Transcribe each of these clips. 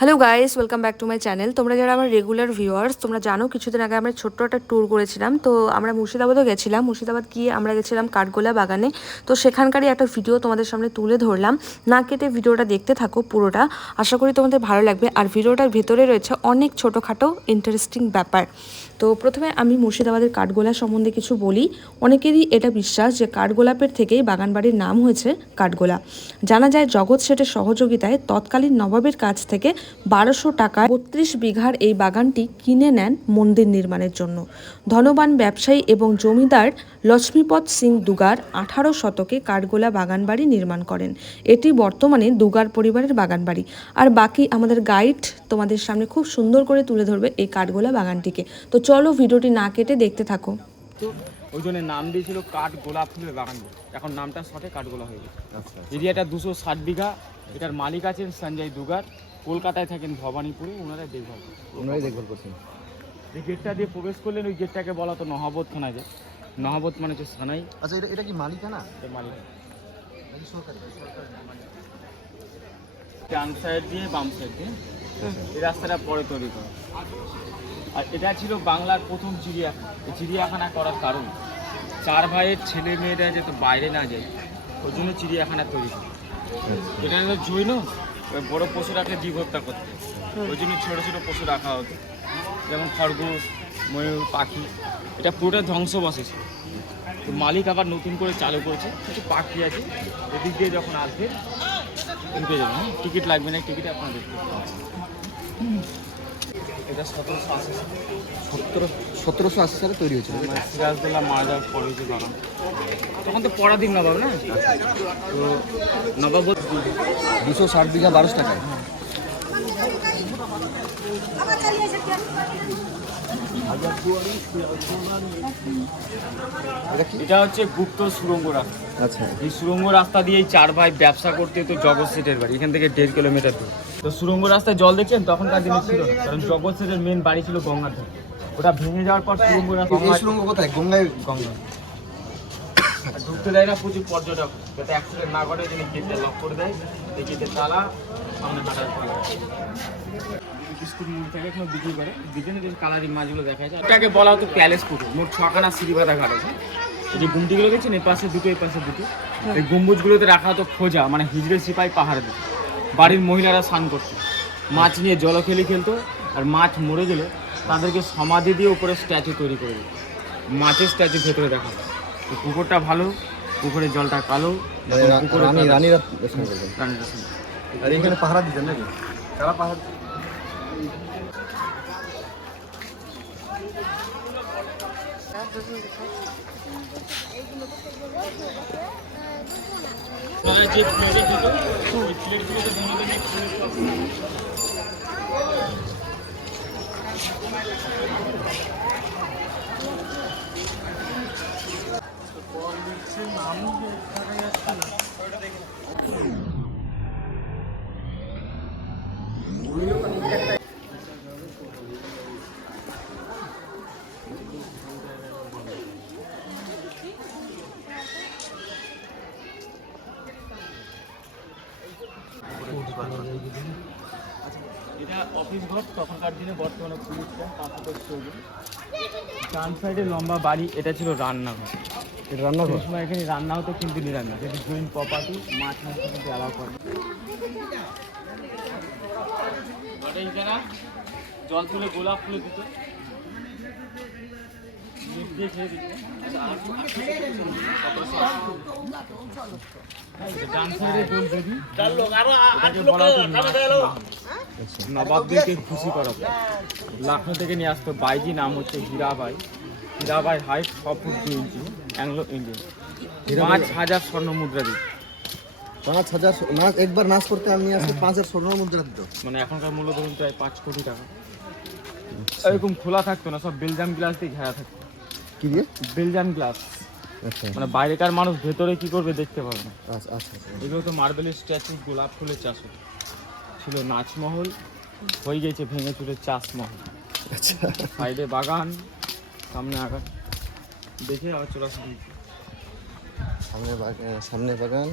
Hello guys welcome back to my channel তোমরা যারা আমার রেগুলার ভিউয়ার্স তোমরা জানো কিছুদিন আগে আমরা ছোট্ট একটা ট্যুর করেছিলাম। তো আমরা মুর্শিদাবাদও গেছিলাম। মুর্শিদাবাদ গিয়ে আমরা গেছিলাম কাঠগোলা বাগানে। তো সেখানকারই একটা ভিডিও তোমাদের সামনে তুলে ধরলাম। না কেটে ভিডিওটা দেখতে থাকো পুরোটা। আশা করি তোমাদের ভালো লাগবে। আর ভিডিওটার ভেতরে রয়েছে অনেক ছোটোখাটো ইন্টারেস্টিং ব্যাপার। তো প্রথমে আমি মুর্শিদাবাদের কাঠগোলা সম্বন্ধে কিছু বলি। অনেকেরই এটা বিশ্বাস যে কাঠগোলাপের থেকেই বাগানবাড়ির নাম হয়েছে কাঠগোলা। জানা যায় জগৎ শেঠের সহযোগিতায় তৎকালীন নবাবের কাছ থেকে বারোশো টাকায় বত্রিশ বিঘার এই বাগানটি কিনে নেন মন্দির নির্মাণের জন্য। ধনবান ব্যবসায়ী এবং জমিদার লক্ষ্মীপদ সিং দুগার আঠারো শতকে কাঠগোলা বাগানবাড়ি নির্মাণ করেন। এটি বর্তমানে দুগার পরিবারের বাগানবাড়ি। আর বাকি আমাদের গাইড তোমাদের সামনে খুব সুন্দর করে তুলে ধরবে এই কাঠগোলা বাগানটিকে। তো চলো ভিডিওটি না কেটে দেখতে থাকো। ওই জন্য নাম দিয়েছিল কাঠ গোলাপ ফুলের বাগান। এখন নামটার সাথে কাঠগোলা হয়ে গেছে। এরিয়াটা দুশো ষাট বিঘা। এটার মালিক আছেন সঞ্জয় দুগার। কলকাতায় থাকেন ভবানীপুরে ওনারাই দেখভাল। ওনারাই দেখভাল করছেন। যে গেটটা দিয়ে প্রবেশ করলেন ওই গেটটাকে বলা তো নহবত থানা যায় নহবত মানে হচ্ছে সানাই আচ্ছা এটা এটা কি মালিকানা এর মালিক। ডান সাইড দিয়ে বাম সাইড দিয়ে। এই রাস্তাটা পরে তৈরি করা। আর এটা ছিল বাংলার প্রথম চিড়িয়াখানা এই চিড়িয়াখানা করার কারণ। চার ভাইয়ের ছেলে মেয়েরা যাতে বাইরে না যায় ওই জন্য চিড়িয়াখানা তৈরি করে। এটা তো জৈন। ওই বড় পশু রাখলে জীব হত্যা করতে ওই জন্য ছোটো ছোটো পশু রাখা হতো যেমন খরগোশ ময়ূর পাখি এটা পুরোটা ধ্বংস বসেছে তো মালিক আবার নতুন করে চালু করেছে। কিছু পাখি আছে এদিক দিয়ে যখন আসবে ঢুকে যাবে। হ্যাঁ টিকিট লাগবে না টিকিট আপনার দেখতে এটা সতেরোশো আশি সালে। সতেরো সতেরোশো আশি সালে তৈরি হয়েছিল। সিরাজদোল্লা মারা যাওয়ার পরে যে বাগান তখন তো পরাধীন নবাব না? তো নবাব দুশো ষাট বিঘা বারোশো টাকায়। এটা এটা হচ্ছে গুপ্ত সুরঙ্গ রাস্তা। আচ্ছা। এই সুরঙ্গ রাস্তা দিয়েই চার ভাই ব্যবসা করতে তো জগৎ সেটের বাড়ি এখান থেকে দেড় কিলোমিটার দূর। তো সুরঙ্গ রাস্তায় জল দেখছেন? তখনকার দিনে ছিল কারণ জগৎ সেটের মেন বাড়ি ছিল গঙ্গার ধারে ওটা ভেঙে যাওয়ার পর সুরঙ্গ রাস্তা সুরঙ্গ কোথায়? গঙ্গায় গঙ্গা ঢুকতে দেয় না প্রচুর পর্যটক। যাতে অ্যাক্সিডেন্ট না করে যিনি গেটটা লক করে দেয়। এই গেটের তালা সামনে থেকে এখনও বিক্রি করে। বিভিন্ন যে কালারি মাছগুলো দেখা যায়। এটাকে বলা হতো প্যালেস পুকুর। মোট ছখানা ঘাট আছে। যে গুমটিগুলো এই পাশে দুটো এই পাশে দুটো। এই গম্বুজগুলোতে রাখা হতো খোঁজা মানে হিজড়ে সিপাই পাহাড়ে দিত বাড়ির মহিলারা স্নান করতো। মাছ নিয়ে জল জলখেলি খেলতো আর মাছ মরে গেলে তাদেরকে সমাধি দিয়ে উপরে স্ট্যাচু তৈরি করে দিত। মাছের স্ট্যাচু ভেতরে দেখা পুকুরটা ভালো পুকুরের জলটা কালো কালো। রানীরা। আর এখানে পাহারা দিতেন নাকি কারা পাহারা যে ঘর তখনকার দিনে বর্তমানে পুলিশ পাঁচশো চৌধুরী ডান সাইডে লম্বা বাড়ি এটা ছিল রান্নাঘর। এটা রান্নাঘর? সময় এখানে রান্না হতো কিন্তু নিরান্না যেটি জয়েন্ট প্রপার্টি মাছ মাছ কিন্তু অ্যালাউ করে জল তুলে গোলাপ ফুলে দিত লিফট দিয়ে খেয়ে দিত ডান সাইডে গোল যদি এটাকে বলা হতো নাচ। নবাবদেরকে খুশি করাতো লখনৌ থেকে নিয়ে আসতো বাইজি নাম হচ্ছে হীরাবাই। হীরাবাই হাইট ছ ফুট দু ইঞ্চি অ্যাংলো ইন্ডিয়ান পাঁচ হাজার স্বর্ণ মুদ্রা দিত। পাঁচ হাজার নাচ একবার নাচ করতে আমি আসলে পাঁচ হাজার স্বর্ণ মুদ্রা দিত। মানে এখনকার মূল্য ধরুন প্রায় পাঁচ কোটি টাকা। এরকম খোলা থাকতো না সব বেলজাম গ্লাস দিয়ে ঘেরা থাকতো। কি দিয়ে? গ্লাস আচ্ছা। মানে বাইরেকার মানুষ ভেতরে কি করবে দেখতে পাবে না। আচ্ছা আচ্ছা আচ্ছা। এগুলো তো মার্বেলের স্ট্যাচু গোলাপ ফুলের চাষ হতো। ছিল নাচমহল হয়ে গেছে ভেঙে চুরে চাষমহল। আচ্ছা। সাইডে বাগান সামনে আগান। দেখে আবার চলে আসুন সামনে বাগান সামনে বাগান।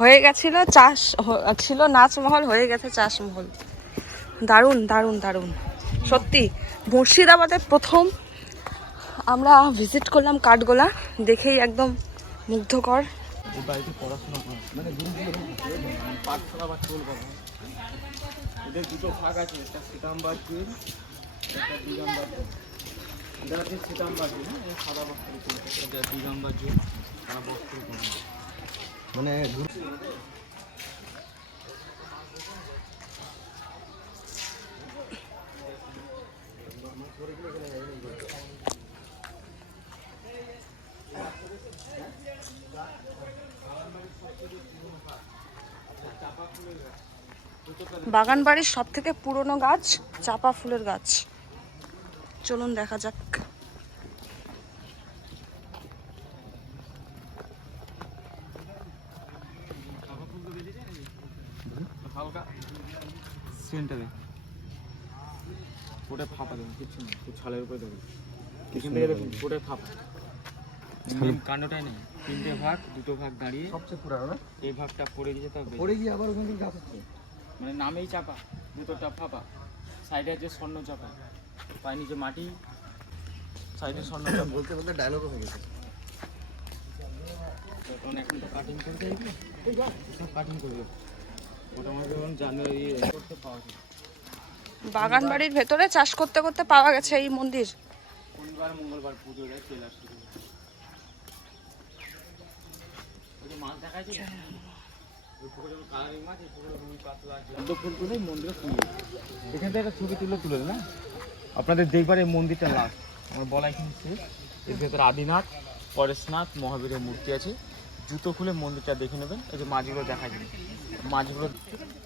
হয়ে গেছিল চাষ ছিল নাচমহল হয়ে গেছে চাষমহল। দারুণ দারুণ দারুণ। সত্যি মুর্শিদাবাদের প্রথম আমরা ভিজিট করলাম কাঠগোলা দেখেই একদম মুগ্ধকর। মানে পাঠশালা বা টোল করা হয়। এদের দুটো ভাগ আছে একটা সিতাম্বার জুয়েল একটা দিগম্বার জুয়েল এটা হচ্ছে সিতাম্বার জুয়েল হ্যাঁ, এই সাদা বস্ত্র চলছে এটা দিগম্বার জুয়েল সাদা বস্ত্র চলছে মানে ঘুরে- বাগান বাড়ির সব থেকে পুরনো গাছ চাপা ফুলের গাছ। চলুন দেখা যাক। ফাঁপা দেবেন কিচ্ছু না ছালের উপরে দেবেন ওটা ফাঁপা। কাণ্ডটাই নেই। তিনটে ভাগ দুটো ভাগ দাঁড়িয়ে সবচেয়ে পুরানো না? এই ভাগটা পড়ে গেছে তবে পড়ে গিয়ে আবার ওখান থেকে গাছ হচ্ছে। মানে নামেই চাপা ভেতরটা ফাঁপা। সাইডে আছে স্বর্ণ চাপা। পায়ে নিচে মাটি সাইডে স্বর্ণ চাপা। বলতে বলতে ডায়লগও হয়ে গেছে। তখন এখন তো কাটিং করে যাইবে সব কাটিং করবে। মোটামুটি এখন জানুয়ারি করতে পাওয়া যায়। বাগান বাড়ির ভেতরে চাষ করতে করতে পাওয়া গেছে এই মন্দির। শনিবার মঙ্গলবার পুজো দেয় টেলার শুরু হয়। ওই যে মাছ দেখা যায় ওই পুকুরে যেমন কালারিং মাছ এই পুকুরে রুই কাতলা আছে। পদ্ম ফুল তুলে মন্দিরে তুলে এখান থেকে একটা ছবি তুলে তুলে না? আপনাদের দেখবার এই মন্দিরটা লাস্ট আমার বলা এখানে শেষ। এর ভেতরে আদিনাথ পরেশনাথ মহাবীরের মূর্তি আছে। জুতো খুলে মন্দিরটা দেখে নেবেন। এই যে মাছগুলো দেখা যায় মাছগুলো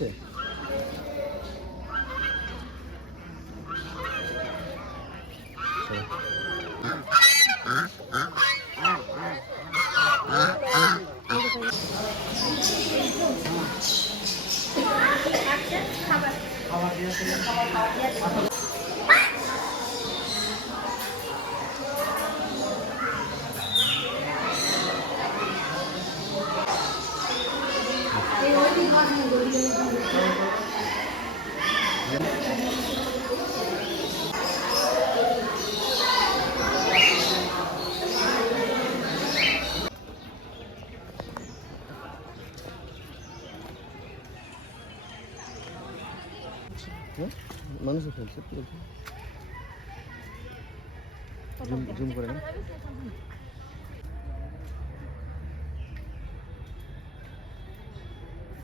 আছে? খাবার খাবার আসছে হ্যাঁ? মানুষও খেলছে জুম জুম করে না